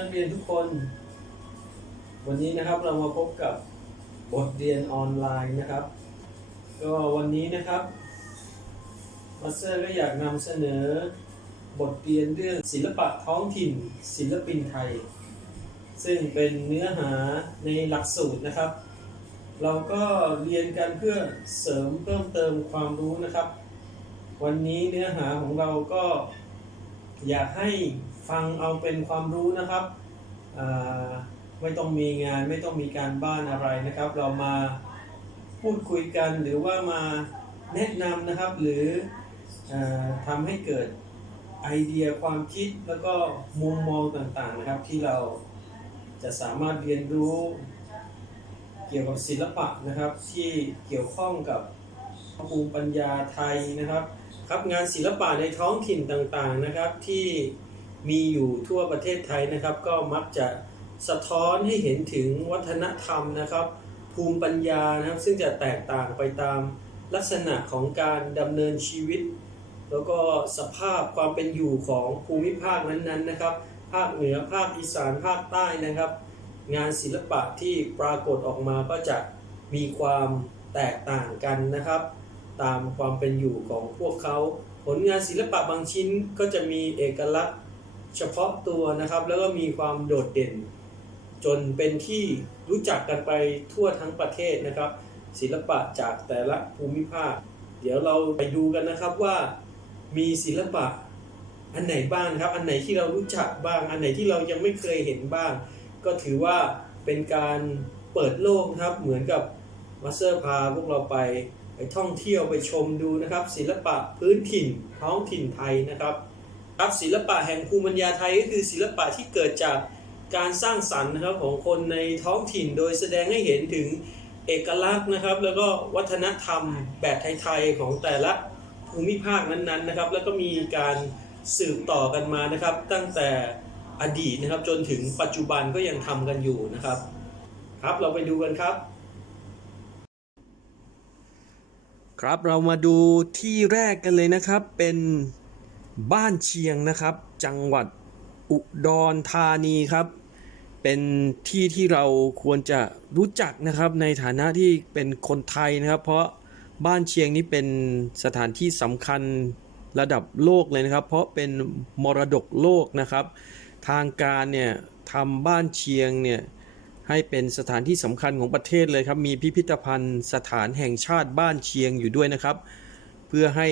นักเรียนทุกคน วันนี้นะครับเรามาพบกับบทเรียนออนไลน์นะครับ ก็วันนี้นะครับมาสเตอร์ก็อยากนำเสนอบทเรียนเรื่องศิลปะท้องถิ่น ศิลปินไทย ซึ่งเป็นเนื้อหาในหลักสูตรนะครับ เราก็เรียนกันเพื่อเสริมเพิ่มเติมความรู้นะครับ วันนี้เนื้อหาของเราก็อยากให้ฟังเอาเป็นความรู้นะครับ ไม่ต้องมีงานไม่ต้องมีการบ้านอะไรนะครับ เรามาพูดคุยกันหรือว่ามาแนะนำนะครับ หรืออทำให้เกิดไอเดียความคิดแล้วก็มุมมองต่างๆนะครับ ที่เราจะสามารถเรียนรู้เกี่ยวกับศิลปะนะครับที่เกี่ยวข้องกับภูมิปัญญาไทยนะครับ ครับงานศิลปะในท้องถิ่นต่างๆนะครับที่ มีอยู่ทั่วประเทศไทยนะครับ ก็มักจะสะท้อนให้เห็นถึงวัฒนธรรมนะครับ ภูมิปัญญานะครับ ซึ่งจะแตกต่างไปตามลักษณะของการดำเนินชีวิต แล้วก็สภาพความเป็นอยู่ของภูมิภาคนั้นๆนะครับ ภาคเหนือภาคอีสานภาคใต้นะครับ งานศิลปะที่ปรากฏออกมาก็จะมีความแตกต่างกันนะครับ ตามความเป็นอยู่ของพวกเขา ผลงานศิลปะบางชิ้นก็จะมีเอกลักษณ์ เฉพาะตัวนะครับ แล้วก็มีความโดดเด่น จนเป็นที่รู้จักกันไปทั่วทั้งประเทศนะครับ ศิลปะจากแต่ละภูมิภาค เดี๋ยวเราไปดูกันนะครับว่ามีศิลปะอันไหนบ้างครับ อันไหนที่เรารู้จักบ้าง อันไหนที่เรายังไม่เคยเห็นบ้าง ก็ถือว่าเป็นการเปิดโลกนะครับ เหมือนกับมาสเตอร์พาพวกเราไปไปท่องเที่ยวไปชมดูนะครับ ศิลปะพื้นถิ่นท้องถิ่นไทยนะครับ ครับศิลปะแห่งภูมิปัญญาไทยก็คือศิลปะที่เกิดจากการสร้างสรรค์นะครับของคนในท้องถิ่นโดยแสดงให้เห็นถึงเอกลักษณ์นะครับ แล้วก็วัฒนธรรมแบบไทยๆของแต่ละภูมิภาคนั้นๆนะครับ แล้วก็มีการสืบต่อกันมานะครับ ตั้งแต่อดีตนะครับจนถึงปัจจุบันก็ยังทำกันอยู่นะครับ ครับเราไปดูกันครับ ครับเรามาดูที่แรกกันเลยนะครับเป็น บ้านเชียงนะครับ จังหวัดอุดรธานีครับ เป็นที่ที่เราควรจะรู้จักนะครับในฐานะที่เป็นคนไทยนะครับ เพราะบ้านเชียงนี้เป็นสถานที่สำคัญระดับโลกเลยนะครับ เพราะเป็นมรดกโลกนะครับ ทางการเนี่ยทำบ้านเชียงเนี่ยให้เป็นสถานที่สำคัญของประเทศเลยครับ มีพิพิธภัณฑ์สถานแห่งชาติบ้านเชียงอยู่ด้วยนะครับ เพื่อให้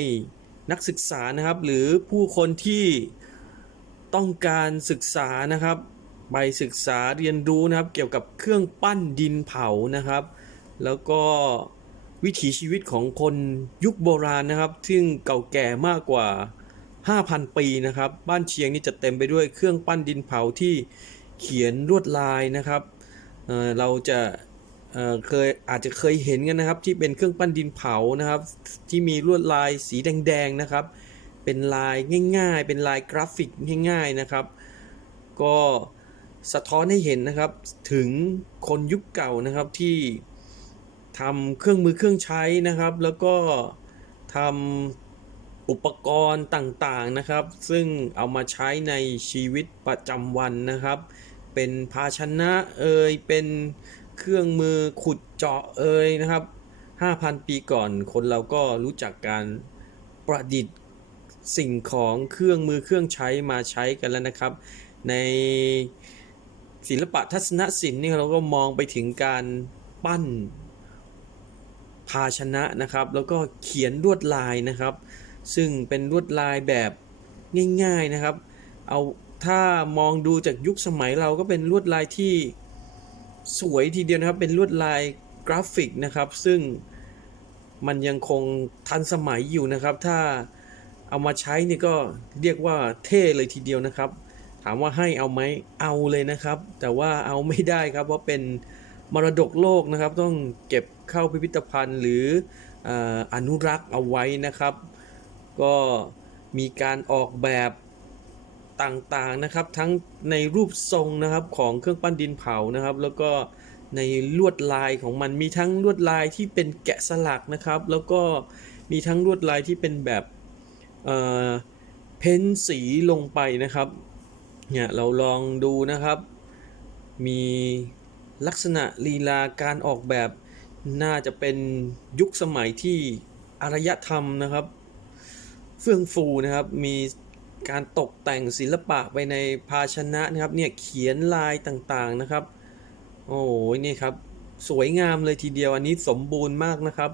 นักศึกษานะครับ หรือผู้คนที่ต้องการศึกษานะครับ ไปศึกษาเรียนรู้นะครับ เกี่ยวกับเครื่องปั้นดินเผานะครับ แล้วก็วิถีชีวิตของคนยุคโบราณนะครับ ซึ่งเก่าแก่มากกว่า 5,000 ปีนะครับ บ้านเชียงนี่จะเต็มไปด้วยเครื่องปั้นดินเผาที่เขียนลวดลายนะครับเเราจะ เเคยอาจจะเคยเห็นกันนะครับ ที่เป็นเครื่องปั้นดินเผานะครับ ที่มีลวดลายสีแดงๆนะครับ เป็นลายง่ายๆ เป็นลายกราฟิกง่าย ๆนะครับ ก็สะท้อนให้เห็นนะครับถึงคนยุคเก่านะครับที่ทำเครื่องมือเครื่องใช้นะครับ แล้วก็ทำอุปกรณ์ต่างๆนะครับ ซึ่งเอามาใช้ในชีวิตประจำวันนะครับ เป็นภาชนะเอ่ยเป็น เครื่องมือขุดเจาะเอ่ยนะครับ 5,000 ปีก่อนคนเราก็รู้จักการประดิษฐ์สิ่งของเครื่องมือเครื่องใช้มาใช้กันแล้วนะครับ ในศิลปะทัศนศิลป์นี่เราก็มองไปถึงการปั้นภาชนะนะครับ แล้วก็เขียนลวดลายนะครับ ซึ่งเป็นลวดลายแบบง่าย ๆนะครับ เอาถ้ามองดูจากยุคสมัยเราก็เป็นลวดลายที่ สวยทีเดียวนะครับ เป็นลวดลายกราฟิกนะครับ ซึ่งมันยังคงทันสมัยอยู่นะครับ ถ้าเอามาใช้นี่ก็เรียกว่าเท่เลยทีเดียวนะครับ ถามว่าให้เอาไหมเอาเลยนะครับ แต่ว่าเอาไม่ได้ครับเพราะเป็นมรดกโลกนะครับ ต้องเก็บเข้าพิพิธภัณฑ์หรือออนุรักษ์เอาไว้นะครับ ก็มีการออกแบบ ต่างๆนะครับ ทั้งในรูปทรงนะครับของเครื่องปั้นดินเผานะครับ แล้วก็ในลวดลายของมันมีทั้งลวดลายที่เป็นแกะสลักนะครับ แล้วก็มีทั้งลวดลายที่เป็นแบบเอ่อเพ้นสีลงไปนะครับเนี่ยเราลองดูนะครับ มีลักษณะลีลาการออกแบบน่าจะเป็นยุคสมัยที่อารยธรรมนะครับ เฟื่องฟูนะครับมี การตกแต่งศิลปะไปในภาชนะนะครับเนี่ยเขียนลายต่างๆนะครับ โอ้โหนี่ครับสวยงามเลยทีเดียวอันนี้สมบูรณ์มากนะครับ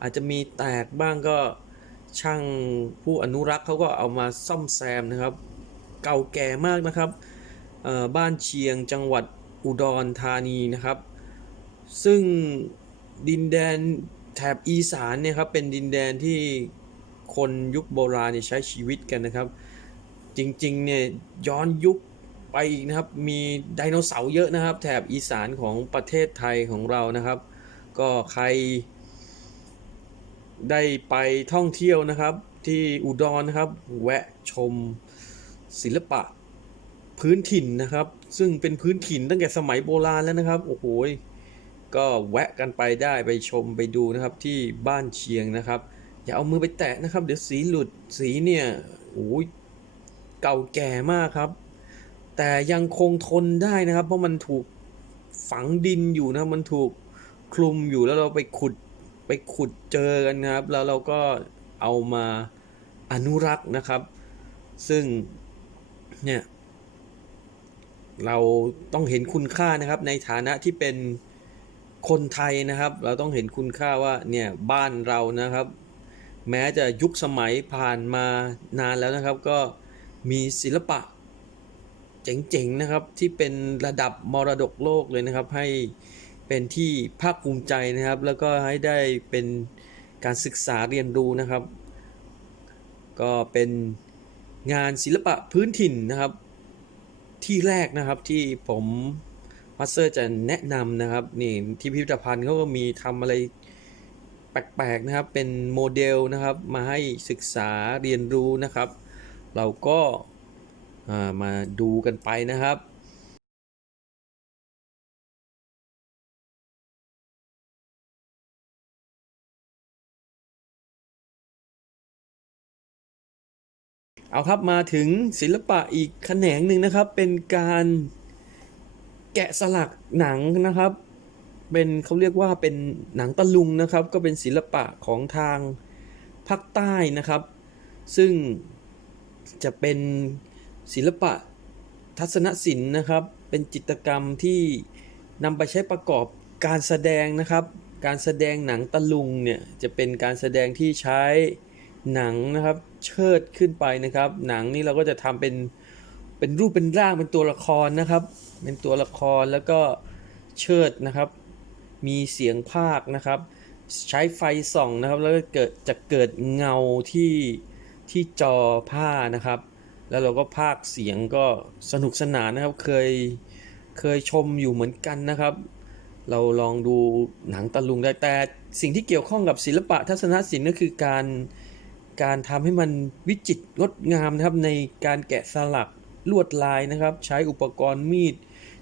อาจจะมีแตกบ้างก็ช่างผู้อนุรักษ์เขาก็เอามาซ่อมแซมนะครับ เก่าแก่มากนะครับบ้านเชียงจังหวัดอุดรธานีนะครับ ซึ่งดินแดนแถบอีสานเนี่ยครับเป็นดินแดนที่คนยุคโบราณใช้ชีวิตกันนะครับ จริงๆเนี่ยย้อนยุคไปอีกนะครับ มีไดโนเสาร์เยอะนะครับ แถบอีสานของประเทศไทยของเรานะครับ ก็ใคร ได้ไปท่องเที่ยวนะครับ ที่อุดรนะครับ แวะชมศิลปะพื้นถิ่นนะครับ ซึ่งเป็นพื้นถิ่นตั้งแต่สมัยโบราณแล้วนะครับ โอ้โหก็แวะกันไปได้ไปชมไปดูนะครับที่บ้านเชียงนะครับ อย่าเอามือไปแตะนะครับ เดี๋ยวสีหลุดสีเนี่ยโอ้ย เก่าแก่มากครับ แต่ยังคงทนได้นะครับ เพราะมันถูกฝังดินอยู่นะมันถูกคลุมอยู่แล้วเราไปขุดไปขุดเจอกันนะครับ แล้วเราก็เอามาอนุรักษ์นะครับ ซึ่งเนี่ยเราต้องเห็นคุณค่านะครับ ในฐานะที่เป็นคนไทยนะครับ เราต้องเห็นคุณค่าว่าเนี่ยบ้านเรานะครับ แม้จะยุคสมัยผ่านมานานแล้วนะครับก็ มีศิลปะเจ๋งๆนะครับที่เป็นระดับมรดกโลกเลยนะครับ ให้เป็นที่ภาคภูมิใจนะครับ แล้วก็ให้ได้เป็นการศึกษาเรียนรู้นะครับ ก็เป็นงานศิลปะพื้นถิ่นนะครับ ที่แรกนะครับที่ผมมาสเตอร์จะแนะนำนะครับนี่ที่พิพิธภัณฑ์เขาก็มีทำอะไรแปลกๆนะครับ เป็นโมเดลนะครับมาให้ศึกษาเรียนรู้นะครับ เราก็มาดูกันไปนะครับเอาครับมาถึงศิลปะอีกแขนงหนึ่งนะครับ เป็นการแกะสลักหนังนะครับ เป็นเขาเรียกว่าเป็นหนังตะลุงนะครับ ก็เป็นศิลปะของทางภาคใต้นะครับ ซึ่ง จะเป็นศิลปะทัศนศิลป์นะครับ เป็นจิตรกรรมที่นำไปใช้ประกอบการแสดงนะครับ การแสดงหนังตะลุงเนี่ยจะเป็นการแสดงที่ใช้หนังนะครับเชิดขึ้นไปนะครับ หนังนี้เราก็จะทำเป็นเป็นรูปเป็นร่างเป็นตัวละครนะครับ เป็นตัวละครแล้วก็เชิดนะครับ มีเสียงภาคนะครับ ใช้ไฟส่องนะครับ แล้วก็เกิดจะเกิดเงาที่ ที่จอผ้านะครับ แล้วเราก็พากเสียงก็สนุกสนานนะครับ เคยเคยชมอยู่เหมือนกันนะครับ เราลองดูหนังตะลุงได้แต่สิ่งที่เกี่ยวข้องกับศิลปะทัศนศิลป์ก็คือการการทำให้มันวิจิตรงดงามนะครับในการแกะสลักลวดลายนะครับ ใช้อุปกรณ์มีด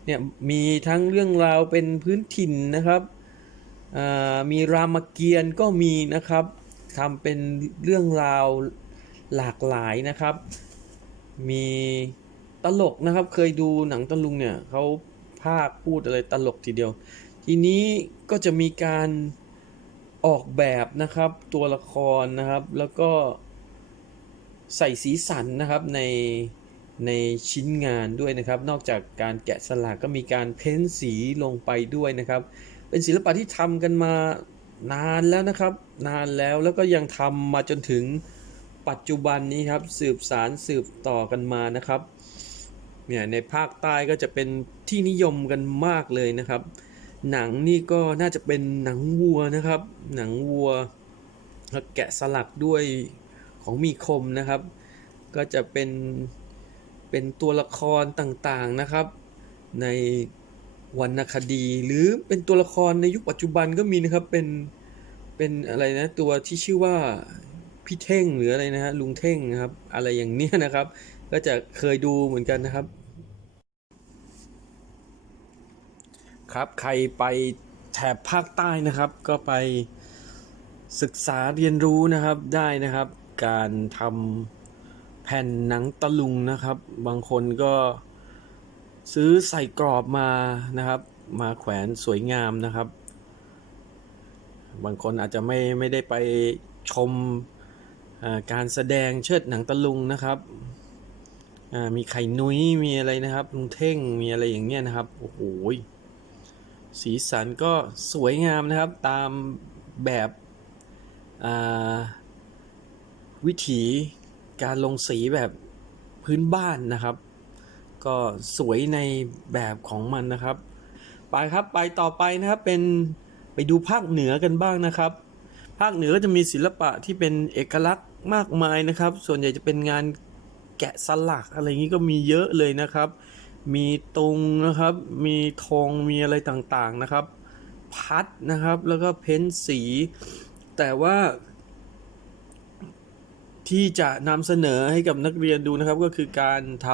เนี่ยมีทั้งเรื่องราวเป็นพื้นถิ่นนะครับอ่ามีรามเกียรติ์ก็มีนะครับทำเป็นเรื่องราว หลากหลายนะครับ มีตลกนะครับ เคยดูหนังตะลุงเนี่ยเขาภาคพูดอะไรตลกทีเดียว ทีนี้ก็จะมีการออกแบบนะครับตัวละครนะครับ แล้วก็ใส่สีสันนะครับในในชิ้นงานด้วยนะครับ นอกจากการแกะสลักก็มีการเพ้นสีลงไปด้วยนะครับ เป็นศิลปะที่ทำกันมานานแล้วนะครับ นานแล้วแล้วก็ยังทำมาจนถึง ปัจจุบันนี้ครับสืบสารสืบต่อกันมานะครับเนี่ยในภาคใต้ก็จะเป็นที่นิยมกันมากเลยนะครับ หนังนี่ก็น่าจะเป็นหนังวัวนะครับ หนังวัวแล้วแกะสลักด้วยของมีคมนะครับ ก็จะเป็นเป็นตัวละครต่างๆนะครับ ในวรรณคดี หรือเป็นตัวละครในยุคปัจจุบันก็มีนะครับเป็นเป็นอะไรนะตัวที่ชื่อว่า พี่เท่งหรืออะไรนะฮะลุงเท่งนะครับ อะไรอย่างเนี้ยนะครับ ก็จะเคยดูเหมือนกันนะครับ ครับใครไปแถบภาคใต้นะครับ ก็ไปศึกษาเรียนรู้นะครับได้นะครับ การทำแผ่นหนังตะลุงนะครับ บางคนก็ซื้อใส่กรอบมานะครับ มาแขวนสวยงามนะครับ บางคนอาจจะไม่ไม่ได้ไปชม การแสดงเชิดหนังตะลุงนะครับมีไข่นุ้ยมีอะไรนะครับลุงเท่งมีอะไรอย่างเงี้ยนะครับโอ้โหสีสันก็สวยงามนะครับตามแบบวิถีการลงสีแบบพื้นบ้านนะครับ ก็สวยในแบบของมันนะครับ ไปครับไปต่อไปนะครับเป็นไปดูภาคเหนือกันบ้างนะครับ ภาคเหนือก็จะมีศิลปะที่เป็นเอกลักษณ์มากมายนะครับ ส่วนใหญ่จะเป็นงานแกะสลักอะไรอย่างนี้ก็มีเยอะเลยนะครับ มีตุงนะครับ มีธงมีอะไรต่างๆนะครับ พัดนะครับแล้วก็เพ้นสี แต่ว่าที่จะนำเสนอให้กับนักเรียนดูนะครับก็คือการท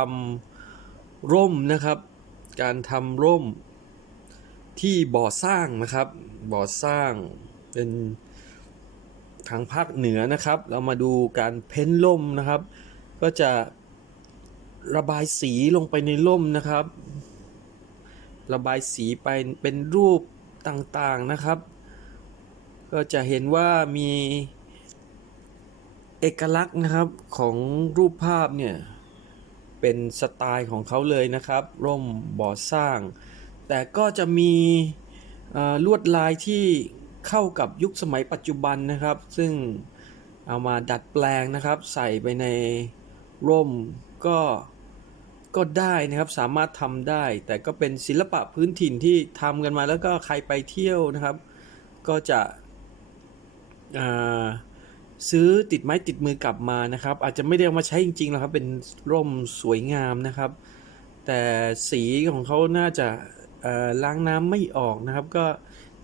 ำร่มนะครับ การทำร่มที่บ่อสร้างนะครับ บ่อสร้างเป็น ทางภาคเหนือนะครับ เรามาดูการเพ้นร่มนะครับ ก็จะระบายสีลงไปในร่มนะครับ ระบายสีไปเป็นรูปต่างๆนะครับ ก็จะเห็นว่ามีเอกลักษณ์นะครับของรูปภาพเนี่ยเป็นสไตล์ของเขาเลยนะครับ ร่มบ่อสร้าง แต่ก็จะมีลวดลายที่ เข้ากับยุคสมัยปัจจุบันนะครับ ซึ่งเอามาดัดแปลงนะครับ ใส่ไปในร่มก็ก็ได้นะครับสามารถทำได้ แต่ก็เป็นศิลปะพื้นถิ่นที่ทำกันมาแล้วก็ใครไปเที่ยวนะครับ ก็จะซื้อติดไม้ติดมือกลับมานะครับ อาจจะไม่ได้เอามาใช้จริงๆหรอกครับ เป็นร่มสวยงามนะครับ แต่สีของเขาน่าจะล้างน้ำไม่ออกนะครับ ก็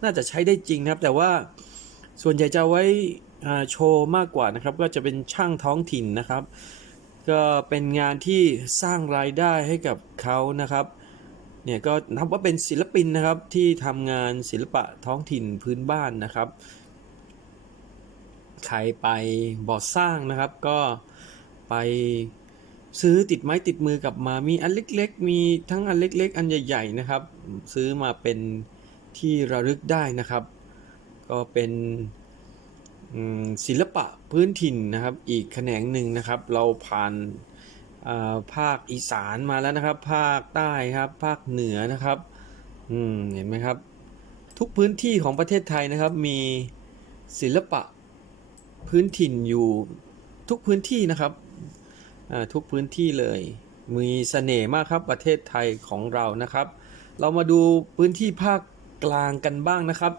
น่าจะใช้ได้จริงนะครับ แต่ว่าส่วนใหญ่จะไว้อ่าโชว์มากกว่านะครับ ก็จะเป็นช่างท้องถิ่นนะครับ ก็เป็นงานที่สร้างรายได้ให้กับเขานะครับเนี่ยก็นับว่าเป็นศิลปินนะครับที่ทำงานศิลปะท้องถิ่นพื้นบ้านนะครับ ใครไปบ่อสร้างนะครับ ก็ไปซื้อติดไม้ติดมือกลับมามีอันเล็ก ๆ มีทั้งอันเล็ก ๆ อันใหญ่ ๆ นะครับ ซื้อมาเป็น ที่ระลึกได้นะครับ ก็เป็นศิลปะพื้นถิ่นนะครับ อีกแขนงหนึ่งนะครับ เราผ่านภาคอีสานมาแล้วนะครับ ภาคใต้ครับ ภาคเหนือนะครับเห็นไหมครับ ทุกพื้นที่ของประเทศไทยนะครับ มีศิลปะพื้นถิ่นอยู่ทุกพื้นที่นะครับทุกพื้นที่เลย มีเสน่ห์มากครับประเทศไทยของเรานะครับ เรามาดูพื้นที่ภาค กลางกันบ้างนะครับ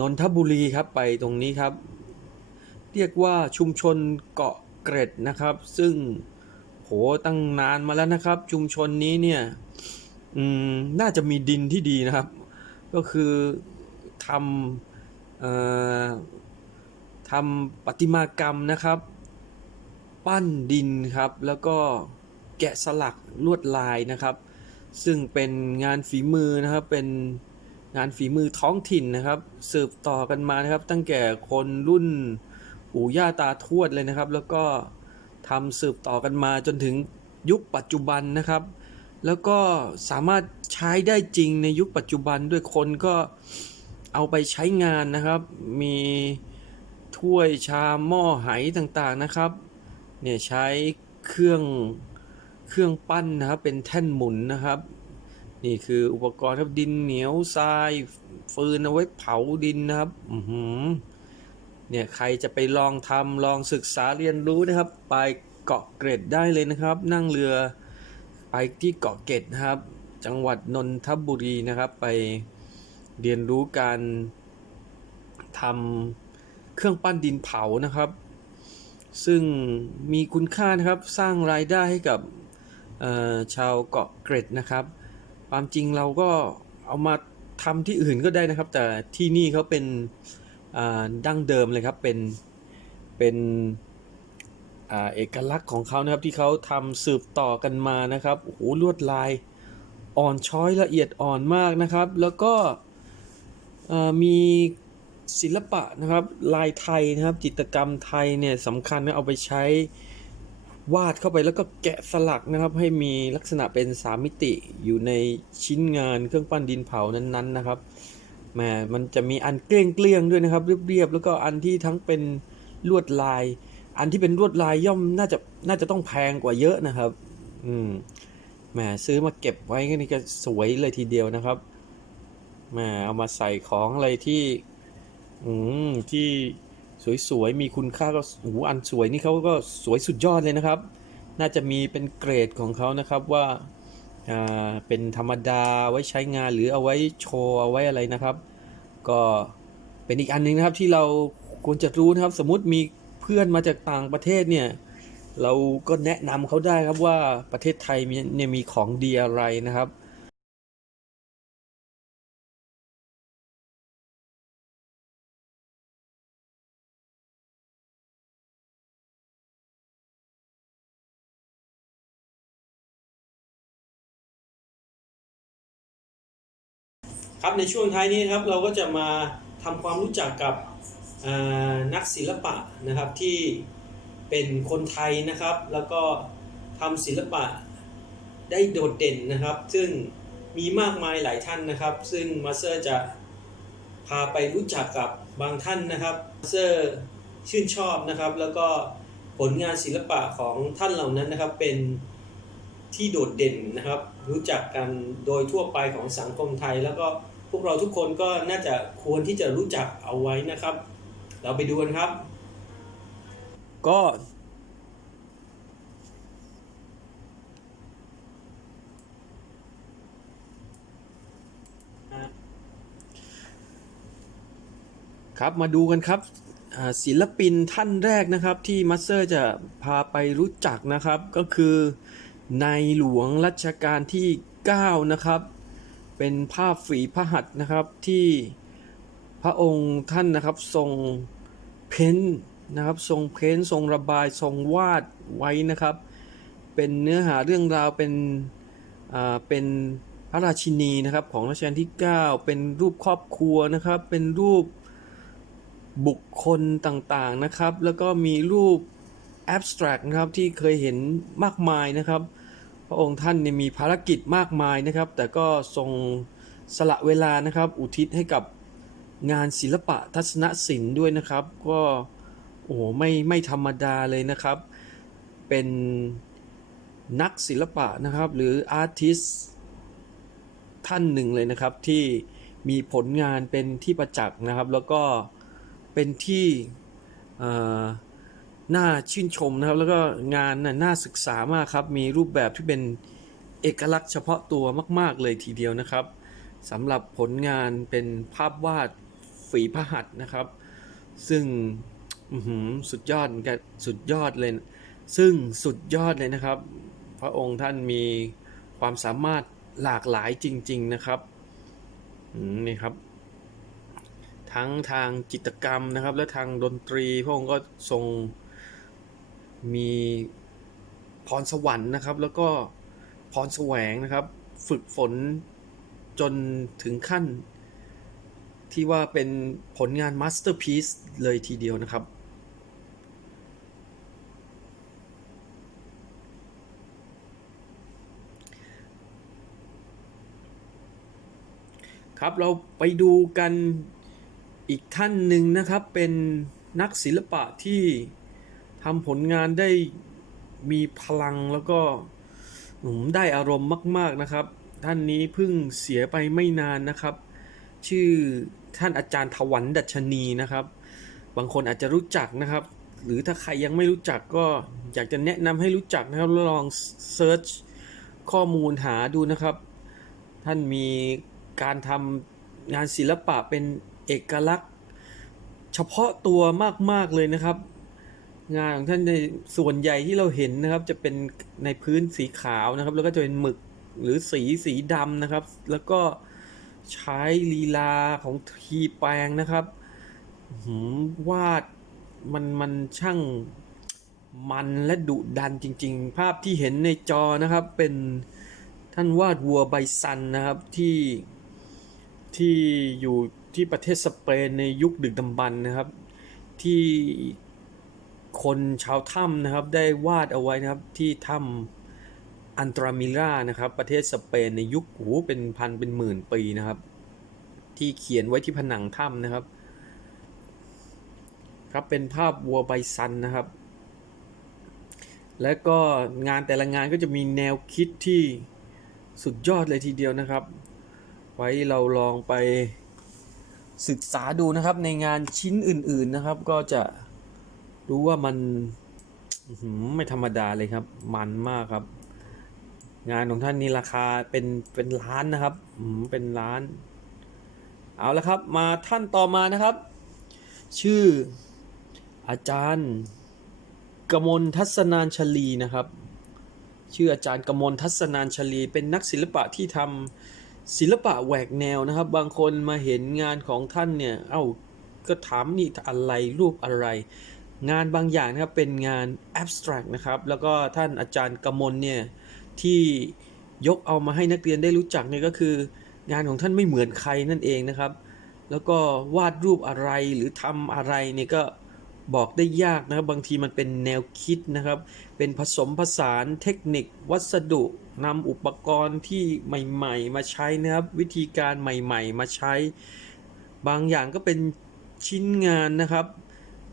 นนทบุรีครับไปตรงนี้ครับ เรียกว่าชุมชนเกาะเกร็ดนะครับ ซึ่งโหตั้งนานมาแล้วนะครับ ชุมชนนี้เนี่ยน่าจะมีดินที่ดีนะครับ ก็คือทำออทำประติมากรรมนะครับ ปั้นดินครับ แล้วก็แกะสลักลวดลายนะครับ ซึ่งเป็นงานฝีมือนะครับเป็น งานฝีมือท้องถิ่นนะครับ สืบต่อกันมานะครับ ตั้งแต่คนรุ่นปู่ย่าตาทวดเลยนะครับ แล้วก็ทำสืบต่อกันมาจนถึงยุคปัจจุบันนะครับ แล้วก็สามารถใช้ได้จริงในยุคปัจจุบันด้วยคนก็เอาไปใช้งานนะครับ มีถ้วยชามหม้อไหต่างๆนะครับ เนี่ยใช้เครื่องเครื่องปั้นนะครับเป็นแท่นหมุนนะครับ นี่คืออุปกรณ์ครับดินเหนียวทรายฟืนเอาไว้เผาดินนะครับอือหือเนี่ยใครจะไปลองทำลองศึกษาเรียนรู้นะครับ ไปเกาะเกร็ดได้เลยนะครับ นั่งเรือไปที่เกาะเกร็ดนะครับ จังหวัดนนทบุรีนะครับ ไปเรียนรู้การทำเครื่องปั้นดินเผานะครับ ซึ่งมีคุณค่านะครับสร้างรายได้ให้กับชาวเกาะเกร็ดนะครับ ความจริงเราก็เอามาทำที่อื่นก็ได้นะครับ แต่ที่นี่เขาเป็นดั้งเดิมเลยครับ เป็นเป็นอเอกลักษณ์ของเขานะครับที่เขาทำสืบต่อกันมานะครับโอ้โหลวดลายอ่อนช้อยละเอียดอ่อนมากนะครับ แล้วก็มีศิลปะนะครับลายไทยนะครับจิตรกรรมไทยเนี่ยสำคัญนะเอาไปใช้ วาดเข้าไปแล้วก็แกะสลักนะครับ ให้มีลักษณะเป็นสามมิติอยู่ในชิ้นงานเครื่องปั้นดินเผานั้นๆนะครับแหมมันจะมีอันเกลี้ยงๆด้วยนะครับ เรียบๆแล้วก็อันที่ทั้งเป็นลวดลาย อันที่เป็นลวดลายย่อมน่าจะน่าจะต้องแพงกว่าเยอะนะครับ อืมแหมซื้อมาเก็บไว้ก็นี่ก็สวยเลยทีเดียวนะครับแหมเอามาใส่ของอะไรที่ อืมที่ สวยๆ มีคุณค่าก็โอ้โหอันสวยนี่เขาก็สวยสุดยอดเลยนะครับ น่าจะมีเป็นเกรดของเขานะครับว่าอ่าเป็นธรรมดาไว้ใช้งานหรือเอาไว้โชว์เอาไว้อะไรนะครับ ก็เป็นอีกอันหนึงนะครับที่เราควรจะรู้นะครับ สมมติมีเพื่อนมาจากต่างประเทศเนี่ยเราก็แนะนำเขาได้ครับว่าประเทศไทยมีเนี่ยมีของดีอะไรนะครับ ครับในช่วงท้ายนี้ครับเราก็จะมาทำความรู้จักกับนักศิลปะนะครับที่เป็นคนไทยนะครับ แล้วก็ทำศิลปะได้โดดเด่นนะครับ ซึ่งมีมากมายหลายท่านนะครับ ซึ่งมาสเตอร์จะพาไปรู้จักกับบางท่านนะครับมาสเตอร์ชื่นชอบนะครับ แล้วก็ผลงานศิลปะของท่านเหล่านั้นนะครับเป็นที่โดดเด่นนะครับ รู้จักกันโดยทั่วไปของสังคมไทยแล้วก็ วกเราทุกคนก็น่าจะควรที่จะรู้จักเอาไว้นะครับ เราไปดูกันครับ ก็ครับมาดูกันครับศิลปินท่านแรกนะครับที่มัสเตอร์จะพาไปรู้จักนะครับ ก็คือในหลวงรัชกาลที่ 9 นะครับ เป็นภาพฝีพระหัตถ์นะครับที่พระองค์ท่านนะครับทรงเพ้นนะครับทรงเพ้นทรงระบายทรงวาดไว้นะครับ เป็นเนื้อหาเรื่องราวเป็นอ่าเป็นพระราชินีนะครับของรัชกาลที่ 9 เป็นรูปครอบครัวนะครับ เป็นรูปบุคคลต่างๆนะครับ แล้วก็มีรูป abstract นะครับที่เคยเห็นมากมายนะครับ ระองค์ท่านเนี่ยมีภารกิจมากมายนะครับ แต่ก็ทรงสละเวลานะครับ อุทิศให้กับงานศิลปะทัศนศิลป์ด้วยนะครับ ก็โอ้โหไม่ไม่ธรรมดาเลยนะครับ เป็นนักศิลปะนะครับ หรือ artist ท่านหนึ่งเลยนะครับ ที่มีผลงานเป็นที่ประจักษ์นะครับ แล้วก็เป็นที่ น่าชื่นชมนะครับ แล้วก็งานน่ะน่าศึกษามากครับ มีรูปแบบที่เป็นเอกลักษณ์เฉพาะตัวมาก ๆ เลยทีเดียวนะครับสำหรับผลงานเป็นภาพวาดฝีพระหัตถ์นะครับ ซึ่งสุดยอดกันสุดยอดเลย ซึ่งสุดยอดเลยนะครับ พระองค์ท่านมีความสามารถหลากหลายจริง ๆนะครับนี่ครับ ทั้งทางจิตรกรรมนะครับ และทางดนตรีพระองค์ก็ทรง มีพรสวรรค์นะครับ แล้วก็พรแสวงนะครับ ฝึกฝนจนถึงขั้น ที่ว่าเป็นผลงานมาสเตอร์พี e เลยทีเดียวนะครับ ครับเราไปดูกันอีกท่านหนึ่งนะครับเป็นนักศิลปะที่ ทำผลงานได้มีพลังแล้วก็ได้อารมณ์มาก ๆนะครับ ท่านนี้เพิ่งเสียไปไม่นานนะครับ ชื่อท่านอาจารย์ถวันดัชนีนะครับ บางคนอาจจะรู้จักนะครับ หรือถ้าใครยังไม่รู้จักก็อยากจะแนะนำให้รู้จักนะครับลองเซิร์ชข้อมูลหาดูนะครับ ท่านมีการทำงานศิลปะเป็นเอกลักษณ์ เฉพาะตัวมาก ๆ เลยนะครับ งานของท่านในส่วนใหญ่ที่เราเห็นนะครับ จะเป็นในพื้นสีขาวนะครับ แล้วก็จะเป็นหมึกหรือสีสีดำนะครับ แล้วก็ใช้ลีลาของทีแปลงนะครับวาดมันมันช่างมันและดุดันจริง ๆ ภาพที่เห็นในจอนะครับเป็นท่านวาดวัวไบซันนะครับที่ที่อยู่ที่ประเทศสเปนในยุคดึกดำบรรพ์นะครับ ที่ คนชาวถ้ำนะครับได้วาดเอาไว้นะครับที่ถ้ำอันตรามิล่านะครับประเทศสเปนในยุคโอ้โหเป็นพันเป็นหมื่นปีนะครับ ที่เขียนไว้ที่ผนังถ้ำนะครับ ครับเป็นภาพวัวไบซันนะครับ และก็งานแต่ละงานก็จะมีแนวคิดที่สุดยอดเลยทีเดียวนะครับ ไว้เราลองไปศึกษาดูนะครับในงานชิ้นอื่นๆนะครับก็จะ รู้ว่ามันไม่ธรรมดาเลยครับ มันมากครับ งานของท่านนี่ราคาเป็นเป็นล้านนะครับเป็นล้าน เอาละครับ มาท่านต่อมานะครับ ชื่ออาจารย์กมลทัศนานชลีนะครับ ชื่ออาจารย์กมลทัศนานชลี เป็นนักศิลปะที่ทำศิลปะแหวกแนวนะครับ บางคนมาเห็นงานของท่านเนี่ย เอ้าก็ถามนี่อะไรรูปอะไร งานบางอย่างนะครับเป็นงาน abstract นะครับ แล้วก็ท่านอาจารย์กมลเนี่ยที่ยกเอามาให้นักเรียนได้รู้จักเนี่ยก็คือ งานของท่านไม่เหมือนใครนั่นเองนะครับ แล้วก็วาดรูปอะไรหรือทำอะไรเนี่ยก็บอกได้ยากนะครับ บางทีมันเป็นแนวคิดนะครับ เป็นผสมผสานเทคนิค วัสดุนำอุปกรณ์ที่ใหม่ ๆ มาใช้นะครับ วิธีการใหม่ ๆ มาใช้ บางอย่างก็เป็นชิ้นงานนะครับ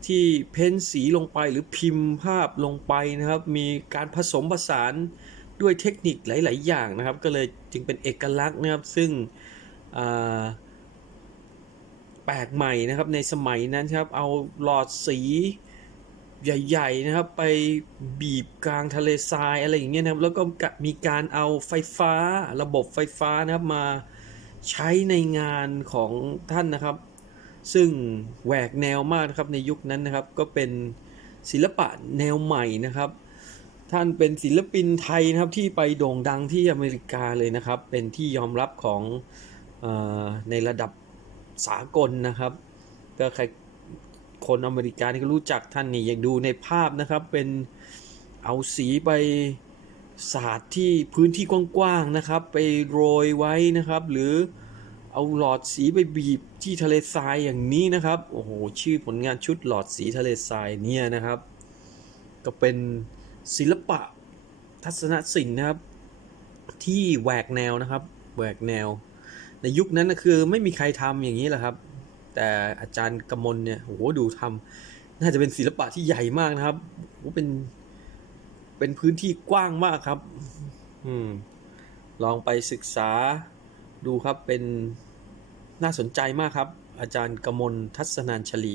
ที่เพ้นสีลงไปหรือพิมพ์ภาพลงไปนะครับ มีการผสมผสานด้วยเทคนิคหลาย ๆ อย่างนะครับ ก็เลยจึงเป็นเอกลักษณ์นะครับซึ่งแปลกใหม่นะครับในสมัยนั้นครับเอาหลอดสีใหญ่ ๆ นะครับ ไปบีบกลางทะเลทรายอะไรอย่างเงี้ยนะครับ แล้วก็มีการเอาไฟฟ้าระบบไฟฟ้านะครับมาใช้ในงานของท่านนะครับ ซึ่งแหวกแนวมากนะครับในยุคนั้นนะครับ ก็เป็นศิลปะแนวใหม่นะครับ ท่านเป็นศิลปินไทยนะครับที่ไปโด่งดังที่อเมริกาเลยนะครับ เป็นที่ยอมรับของออในระดับสากลนะครับ ก็ใครคนอเมริกานี่ก็รู้จักท่านนี่อย่างดูในภาพนะครับเป็นเอาสีไปสาดที่พื้นที่กว้างๆนะครับ ไปโรยไว้นะครับ หรือเเอาหลอดสีไปบีบที่ทะเลทรายอย่างนี้นะครับ โอ้โห ชื่อผลงานชุดหลอดสีทะเลทรายเนี่ยนะครับ ก็เป็นศิลปะทัศนศิลป์นะครับ ที่แหวกแนวนะครับ แหวกแนว ในยุคนั้นนะคือไม่มีใครทำอย่างนี้แหละครับ แต่อาจารย์กมลเนี่ย โอ้โห ดูทำน่าจะเป็นศิลปะที่ใหญ่มากนะครับโอ้เป็น เป็นพื้นที่กว้างมากครับ อืม ลองไปศึกษา ดูครับเป็นน่าสนใจมากครับ อาจารย์กมลทัศนานชลี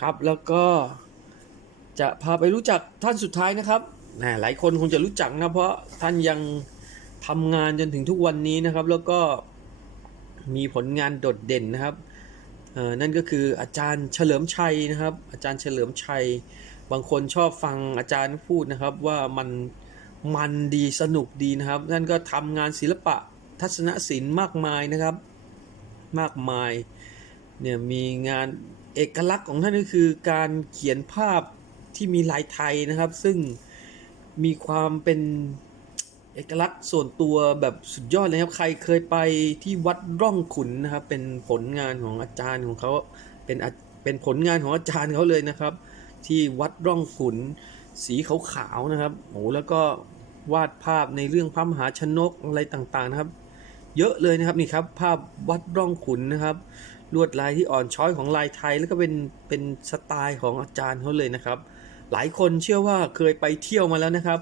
ครับ แล้วก็จะพาไปรู้จักท่านสุดท้ายนะครับนะหลายคนคงจะรู้จักนะเพราะท่านยังทำงานจนถึงทุกวันนี้นะครับ แล้วก็มีผลงานโดดเด่นนะครับนั่นก็คืออาจารย์เฉลิมชัยนะครับ อาจารย์เฉลิมชัย บางคนชอบฟังอาจารย์พูดนะครับว่ามันมันดีสนุกดีนะครับท่านก็ทำงานศิลปะทัศนศิลป์มากมายนะครับ มากมายเนี่ยมีงาน เอกลักษณ์ของท่านก็คือการเขียนภาพที่มีลายไทยนะครับ ซึ่งมีความเป็นเอกลักษณ์ส่วนตัวแบบสุดยอดเลยครับ ใครเคยไปที่วัดร่องขุนนะครับ เป็นผลงานของอาจารย์ของเขาเป็นเป็นผลงานของอาจารย์เขาเลยนะครับ ที่วัดร่องขุนสีขาวๆนะครับโอ้แล้วก็วาดภาพในเรื่องพระมหาชนกอะไรต่างๆนะครับ เยอะเลยนะครับนี่ครับภาพวัดร่องขุนนะครับ ลวดลายที่อ่อนช้อยของลายไทย แล้วก็เป็นเป็นสไตล์ของอาจารย์เขาเลยนะครับ หลายคนเชื่อว่าเคยไปเที่ยวมาแล้วนะครับ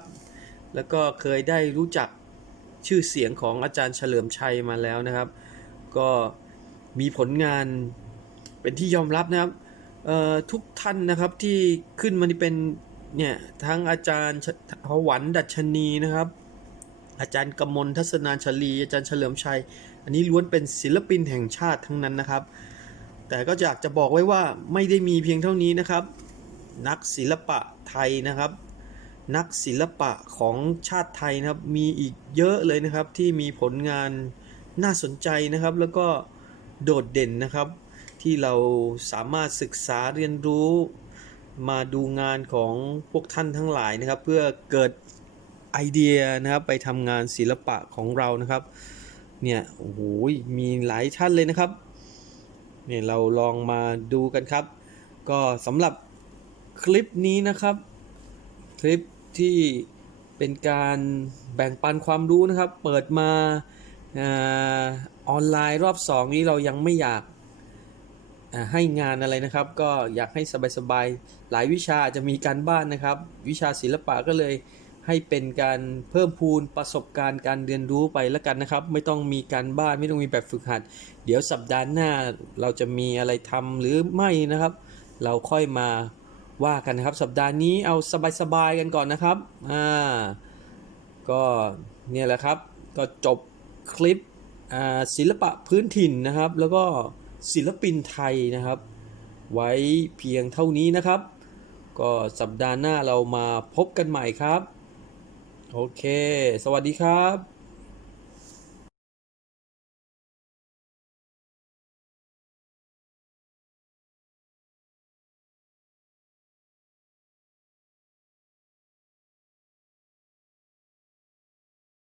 แล้วก็เคยได้รู้จักชื่อเสียงของอาจารย์เฉลิมชัยมาแล้วนะครับ ก็มีผลงานเป็นที่ยอมรับนะครับทุกท่านนะครับที่ขึ้นมานี่เป็นเนี่ยทั้งอาจารย์หวันดัชนีนะครับ อาจารย์กมลทัศนาชลี อาจารย์เฉลิมชัย อันนี้ล้วนเป็นศิลปินแห่งชาติทั้งนั้นนะครับ แต่ก็อยากจะบอกไว้ว่าไม่ได้มีเพียงเท่านี้นะครับ นักศิลปะไทยนะครับ นักศิลปะของชาติไทยนะครับมีอีกเยอะเลยนะครับที่มีผลงานน่าสนใจนะครับ แล้วก็โดดเด่นนะครับ ที่เราสามารถศึกษาเรียนรู้มาดูงานของพวกท่านทั้งหลายนะครับ เพื่อเกิดไอเดียนะครับไปทำงานศิลปะของเรานะครับ เนี่ยโอ้โหมีหลายท่านเลยนะครับเนี่ยเราลองมาดูกันครับ ก็สำหรับคลิปนี้นะครับ คลิปที่เป็นการแบ่งปันความรู้นะครับ เปิดมาออนไลน์รอบ 2 นี้เรายังไม่อยากให้งานอะไรนะครับ ก็อยากให้สบายๆ หลายวิชาจะมีการบ้านนะครับ วิชาศิลปะก็เลย ให้เป็นการเพิ่มพูนประสบการณ์การเรียนรู้ไปแล้วกันนะครับ ไม่ต้องมีการบ้านไม่ต้องมีแบบฝึกหัด เดี๋ยวสัปดาห์หน้าเราจะมีอะไรทำหรือไม่นะครับ เราค่อยมาว่ากันนะครับ สัปดาห์นี้เอาสบายๆกันก่อนนะครับอ่าก็เนี่ยแหละครับก็จบคลิปศิลปะพื้นถิ่นนะครับ แล้วก็ศิลปินไทยนะครับ ไว้เพียงเท่านี้นะครับ ก็สัปดาห์หน้าเรามาพบกันใหม่ครับ โอเค สวัสดีครับ